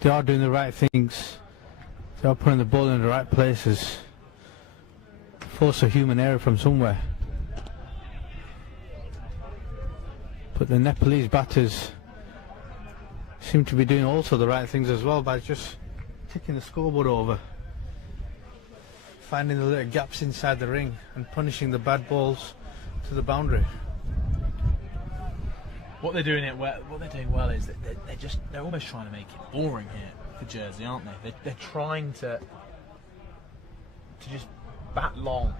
They are doing the right things. They are putting the ball in the right places. Force a human error from somewhere. But the Nepalese batters seem to be doing also the right things as well by just ticking the scoreboard over, finding the little gaps inside the ring and punishing the bad balls to the boundary. What they're doing well is that they're almost trying to make it boring here for Jersey, aren't they? They're trying to just bat long.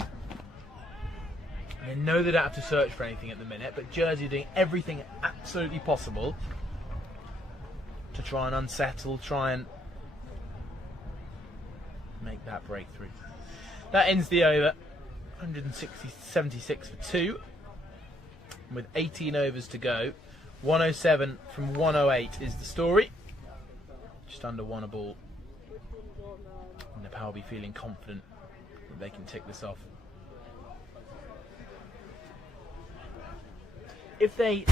And they know they don't have to search for anything at the minute, but Jersey are doing everything absolutely possible to try and unsettle, try and make that breakthrough. That ends the over. 176 for 2. With 18 overs to go. 107 from 108 is the story. Just under 1 a ball. And Nepal will be feeling confident that they can tick this off. If they...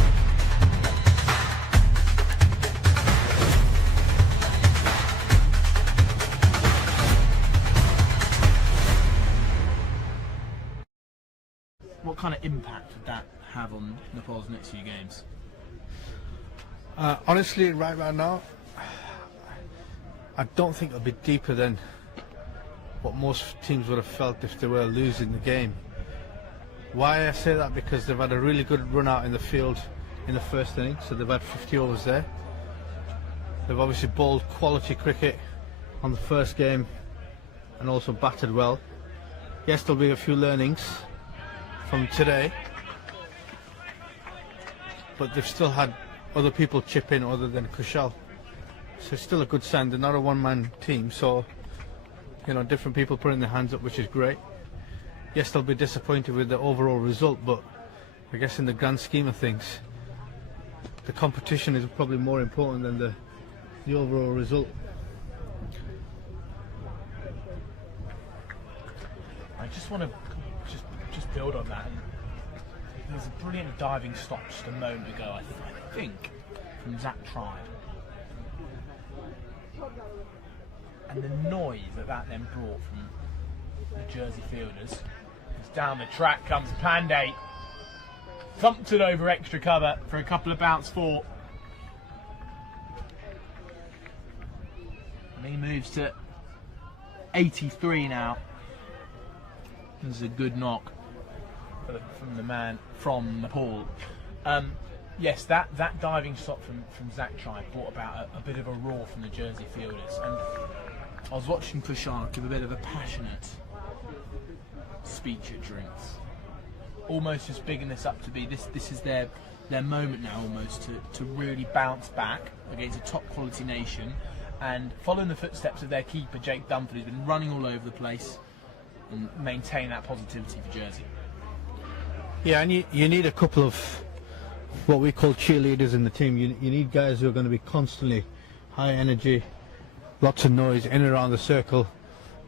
What kind of impact would that have on Nepal's next few games? Honestly, right now, I don't think it'll be deeper than what most teams would have felt if they were losing the game. Why I say that? Because they've had a really good run out in the field in the first inning, so they've had 50 overs there. They've obviously bowled quality cricket on the first game and also batted well. Yes, there'll be a few learnings from today, but they've still had other people chip in other than Kushal, so it's still a good sign. They're not a one-man team, so different people putting their hands up, which is great. Yes, they'll be disappointed with the overall result, but I guess in the grand scheme of things, the competition is probably more important than the overall result. I just want to just build on that. There's a brilliant diving stop just a moment ago, I think, from Zach Tribe. And the noise that then brought from the Jersey fielders. As down the track comes Pandey. Thumped it over extra cover for a couple of bounce 4. And he moves to 83 now. This is a good knock from the man from Nepal. Yes, that diving stop from Zach Tribe brought about a bit of a roar from the Jersey fielders. And I was watching Kushal give a bit of a passionate speech at drinks. Almost just bigging this up to be this is their moment now, almost to really bounce back against a top quality nation and following the footsteps of their keeper Jake Dunford, who's been running all over the place, and maintain that positivity for Jersey. Yeah, and you need a couple of what we call cheerleaders in the team. You need guys who are going to be constantly high energy, lots of noise in and around the circle.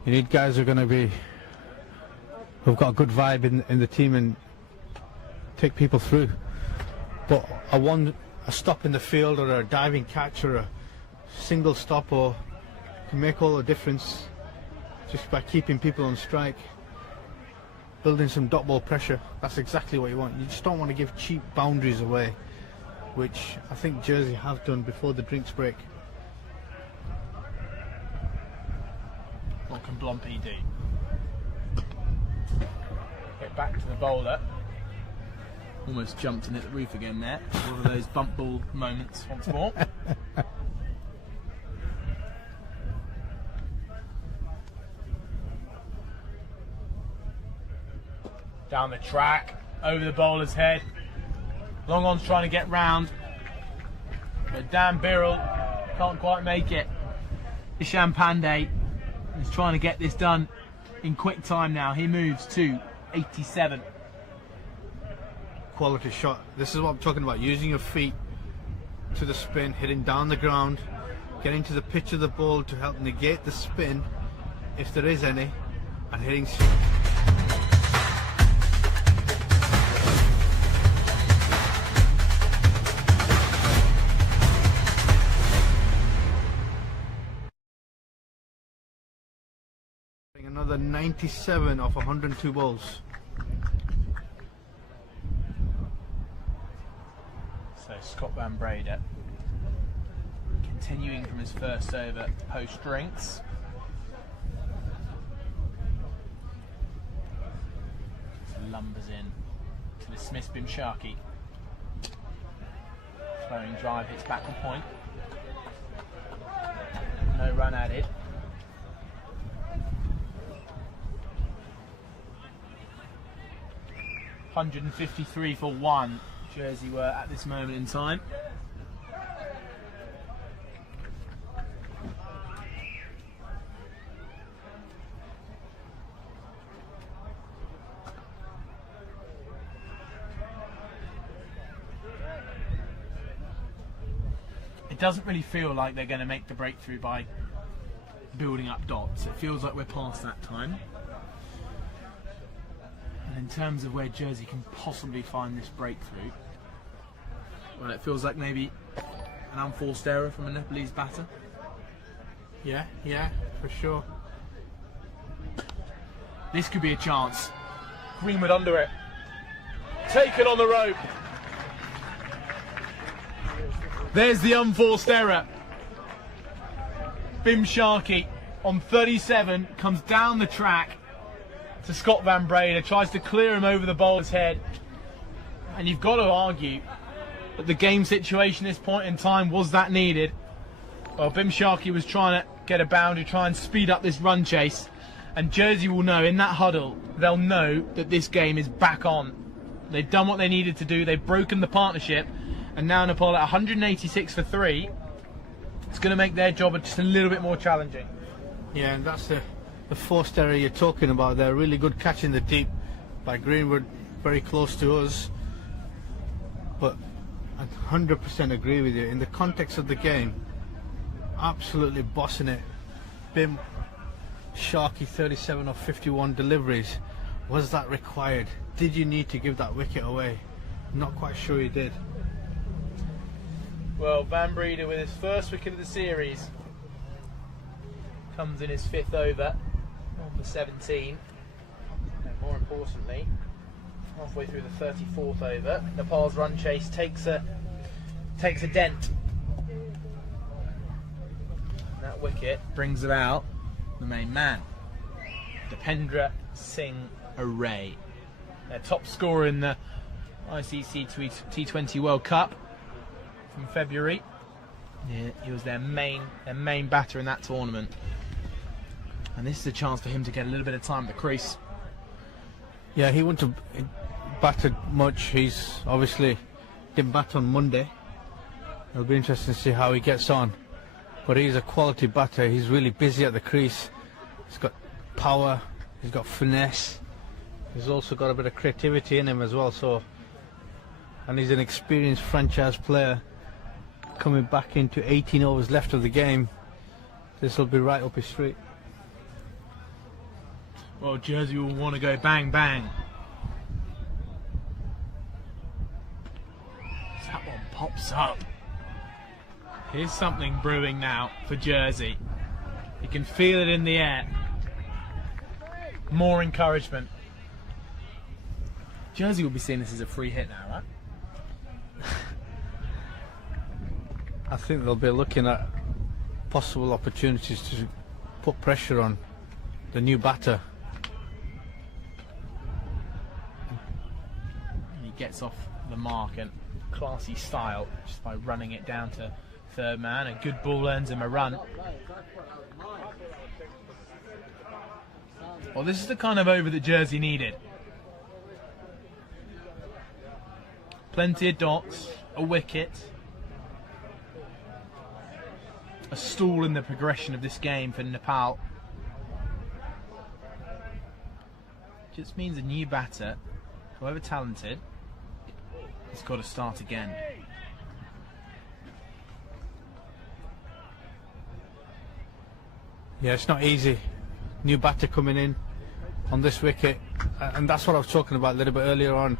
You need guys who are going to be who've got a good vibe in the team and take people through. But a stop in the field or a diving catch or a single stop can make all the difference just by keeping people on strike, building some dot ball pressure. That's exactly what you want. You just don't want to give cheap boundaries away, which I think Jersey have done before the drinks break. What can Blompy do? Get back to the bowler. Almost jumped in at the roof again there. One of those bump ball moments once more. Down the track, over the bowler's head. Long on's trying to get round, but Dan Birrell can't quite make it. Ishan Pandey is trying to get this done in quick time now. He moves to 87. Quality shot. This is what I'm talking about. Using your feet to the spin, hitting down the ground, getting to the pitch of the ball to help negate the spin, if there is any, and hitting. a 97 off 102 balls. So Scott Van Breda continuing from his first over post drinks. Lumbers in to dismiss Bimshaki. Flowing drive hits back to point. No run added. $153 for one. Jersey were at this moment in time. It doesn't really feel like they're going to make the breakthrough by building up dots. It feels like we're past that time. And in terms of where Jersey can possibly find this breakthrough, well, it feels like maybe an unforced error from a Nepalese batter. Yeah, for sure. This could be a chance. Greenwood under it. Taken on the rope. There's the unforced error. Bimshaki on 37 comes down the track to Scott Van Breda, tries to clear him over the bowler's head. And you've got to argue that the game situation at this point in time was that needed. Well, Bimshaki was trying to get a boundary, try and speed up this run chase. And Jersey will know in that huddle, they'll know that this game is back on. They've done what they needed to do. They've broken the partnership. And now Nepal at 186 for 3. It's going to make their job just a little bit more challenging. Yeah, and that's the forced error you're talking about there. Really good catch in the deep by Greenwood, very close to us. But I 100% agree with you. In the context of the game, absolutely bossing it. Bim, Sharky 37 of 51 deliveries. Was that required? Did you need to give that wicket away? I'm not quite sure he did. Well, Van Breda with his first wicket of the series comes in his 5th over on the 17. And more importantly, halfway through the 34th over, Nepal's run chase takes a dent. And that wicket brings about the main man, Dipendra Singh Array, their top scorer in the ICC T20 World Cup from February. Yeah, he was their main batter in that tournament, and this is a chance for him to get a little bit of time at the crease. Yeah, he wouldn't have batted much. He's obviously didn't bat on Monday. It'll be interesting to see how he gets on, but he's a quality batter. He's really busy at the crease. He's got power, he's got finesse, he's also got a bit of creativity in him as well. So, and he's an experienced franchise player coming back into 18 overs left of the game. This will be right up his street. Well, Jersey will want to go bang bang. That one pops up. Here's something brewing now for Jersey. You can feel it in the air. More encouragement. Jersey will be seeing this as a free hit now, right? I think they'll be looking at possible opportunities to put pressure on the new batter. He gets off the mark in classy style just by running it down to third man. A good ball earns him a run. Well, this is the kind of over that Jersey needed. Plenty of dots, a wicket, a stall in the progression of this game for Nepal. Just means a new batter, however talented, has got to start again. Yeah, it's not easy. New batter coming in on this wicket, and that's what I was talking about a little bit earlier on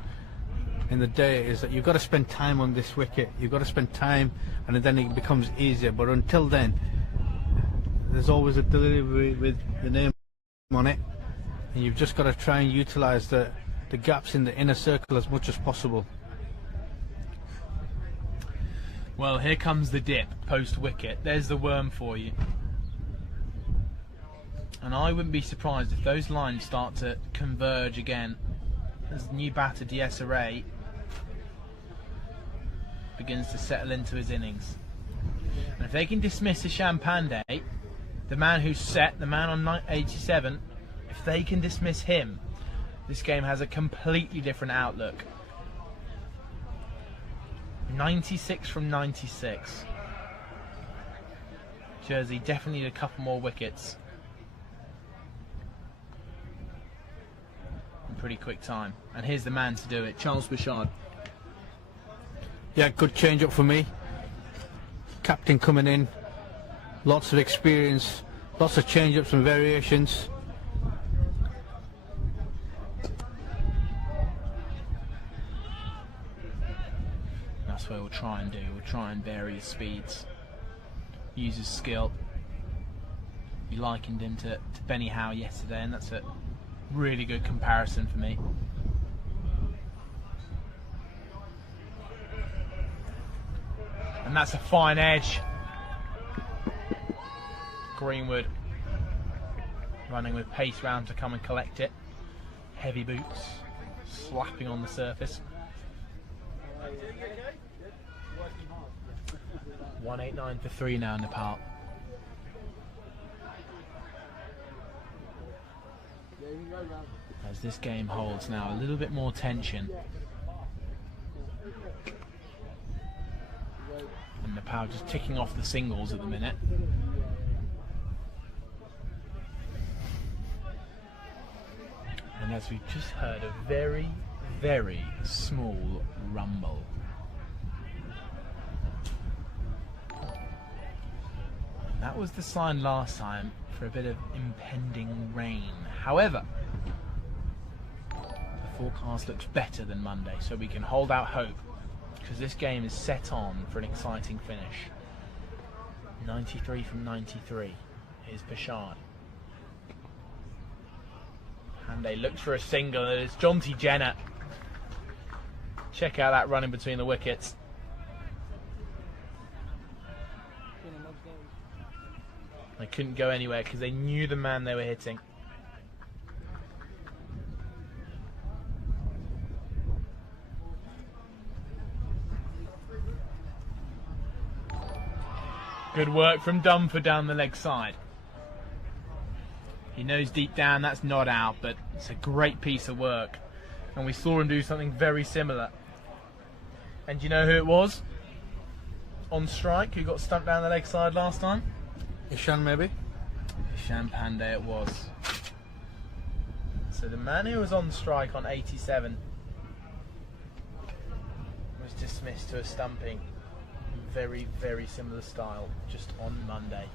in the day, is that you've got to spend time on this wicket. You've got to spend time, and then it becomes easier. But until then, there's always a delivery with the name on it, and you've just got to try and utilise the gaps in the inner circle as much as possible. Well, here comes the dip post wicket. There's the worm for you. And I wouldn't be surprised if those lines start to converge again as the new batter Array begins to settle into his innings. And if they can dismiss Ishan Pandey, the man who's set, the man on 87, if they can dismiss him, this game has a completely different outlook. 96 from 96. Jersey definitely need a couple more wickets in pretty quick time. And here's the man to do it, Charles Bouchard. Yeah, good change up for me. Captain coming in, lots of experience, lots of change ups and variations. That's what we'll try and do. We'll try and vary his speeds, use his skill. You likened him to Benny Howe yesterday, and that's a really good comparison for me. And that's a fine edge. Greenwood running with pace round to come and collect it. Heavy boots slapping on the surface. 189 for 3 now, Nepal. As this game holds now a little bit more tension. And Nepal just ticking off the singles at the minute. And as we've just heard, a very, very small rumble. That was the sign last time for a bit of impending rain. However, the forecast looks better than Monday, so we can hold out hope, because this game is set on for an exciting finish. 93 from 93 is Bouchard. Pandey looks for a single, and it's Jonty Jenner. Check out that run in between the wickets. They couldn't go anywhere because they knew the man they were hitting. Good work from Dunford down the leg side. He knows deep down that's not out, but it's a great piece of work. And we saw him do something very similar. And do you know who it was on strike who got stumped down the leg side last time? Ishan, maybe? Ishan Pandey it was. So the man who was on strike on 87 was dismissed to a stumping. Very, very similar style, just on Monday.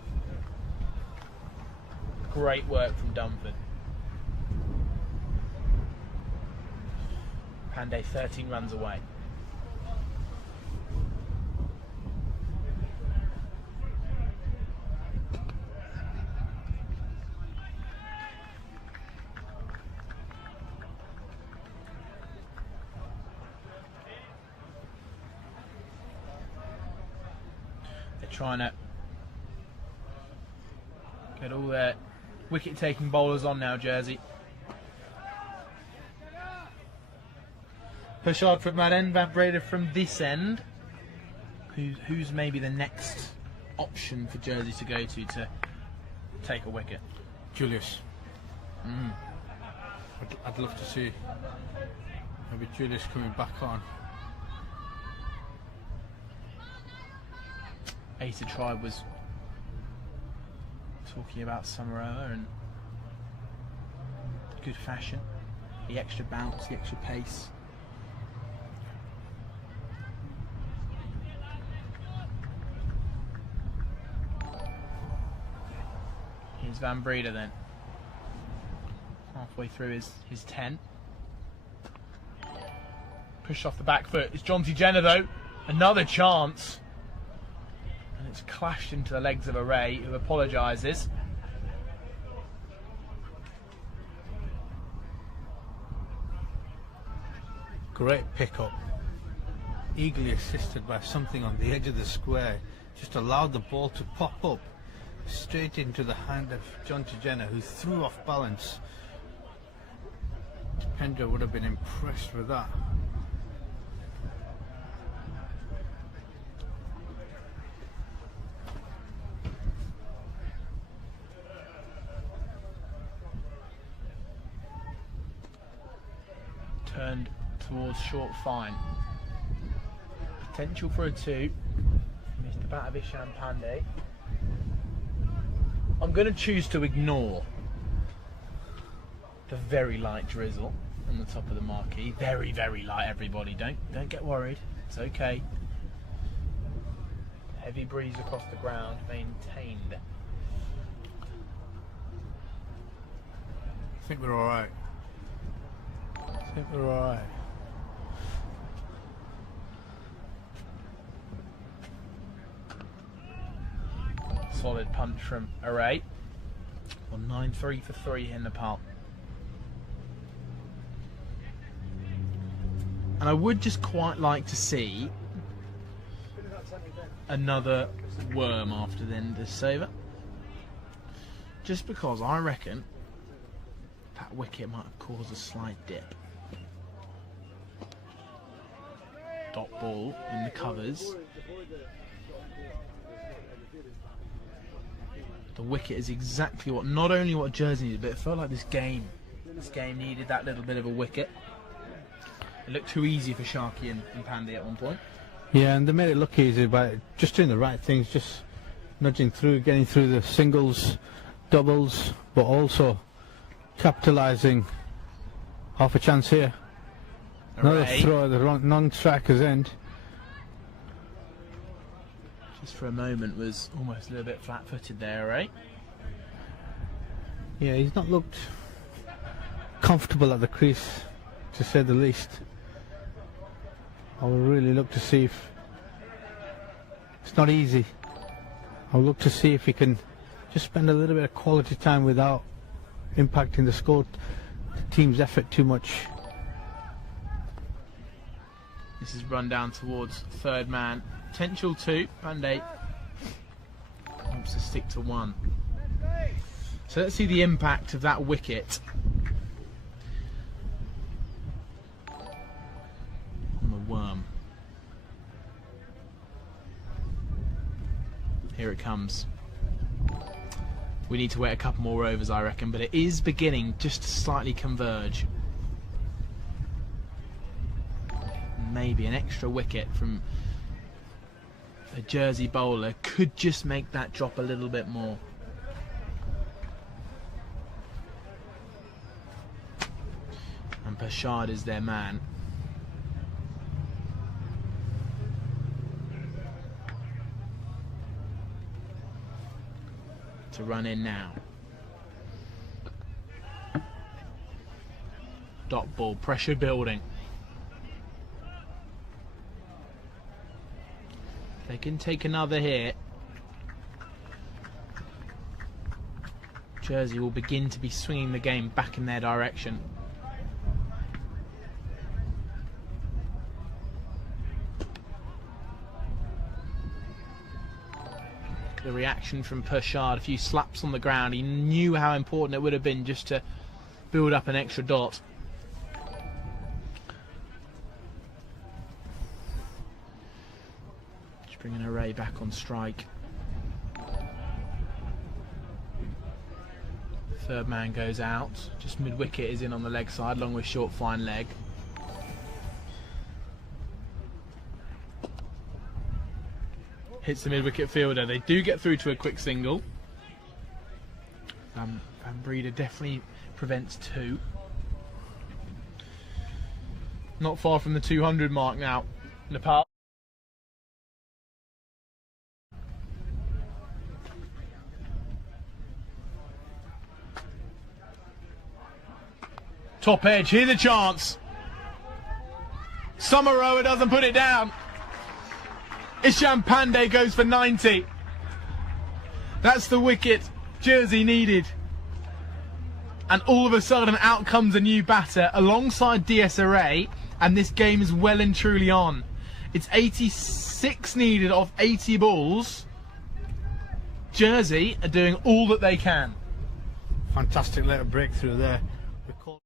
Great work from Dunford. Pandey 13 runs away. Trying to get all their wicket-taking bowlers on now, Jersey. Bouchard from that end, Van Breda from this end. Who's maybe the next option for Jersey to go to take a wicket? Julius. I'd love to see maybe Julius coming back on. Asa Tribe was talking about Samaroa and good fashion, the extra bounce, the extra pace. Here's Van Breda then, halfway through his 10. Push off the back foot. It's Jonty Jenner though, another chance. It's clashed into the legs of Array, who apologises. great pickup, eagerly assisted by something on the edge of the square, just allowed the ball to pop up straight into the hand of John Jenner, who threw off balance. Pendra would have been impressed with that. Turned towards short fine. Potential for a 2. Missed the bat of Isham Pandey. I'm going to choose to ignore the very light drizzle on the top of the marquee. Very, very light, everybody. Don't get worried. It's okay. Heavy breeze across the ground, maintained. I think we're alright. I think we're alright. Solid punch from Array. Well, 9-3 for 3 in Nepal. And I would just quite like to see another worm after the end of this saver. Just because I reckon that wicket might have caused a slight dip. Dot ball in the covers. The wicket is exactly what, not only what Jersey needed, but it felt like this game needed that little bit of a wicket. It looked too easy for Sharkey and Pandey at one point. Yeah, and they made it look easy by just doing the right things, just nudging through, getting through the singles, doubles, but also capitalising. Half a chance here. Another throw at the non-striker's end. Just for a moment was almost a little bit flat-footed there, right? Yeah, he's not looked comfortable at the crease, to say the least. I will really look to see if it's not easy. I'll look to see if he can just spend a little bit of quality time without impacting the score, the team's effort too much. This is run down towards third man. Potential 2. Pandey wants to stick to 1. So let's see the impact of that wicket on the worm. Here it comes. We need to wait a couple more overs, I reckon, but it is beginning just to slightly converge. Maybe an extra wicket from a Jersey bowler could just make that drop a little bit more. And Pershad is their man. To run in now. Dot ball, pressure building. They can take another hit. Jersey will begin to be swinging the game back in their direction. The reaction from Pershad, a few slaps on the ground. He knew how important it would have been just to build up an extra dot. Bringing Array back on strike. Third man goes out. Just mid-wicket is in on the leg side, along with short fine leg. Hits the mid-wicket fielder. They do get through to a quick single. Van Breeder definitely prevents 2. Not far from the 200 mark now. Nepal. Top edge, here's a chance. Summerower doesn't put it down. Isham Pandey goes for 90. That's the wicket Jersey needed. And all of a sudden out comes a new batter alongside DS Array and this game is well and truly on. It's 86 needed of 80 balls. Jersey are doing all that they can. Fantastic little breakthrough there. We call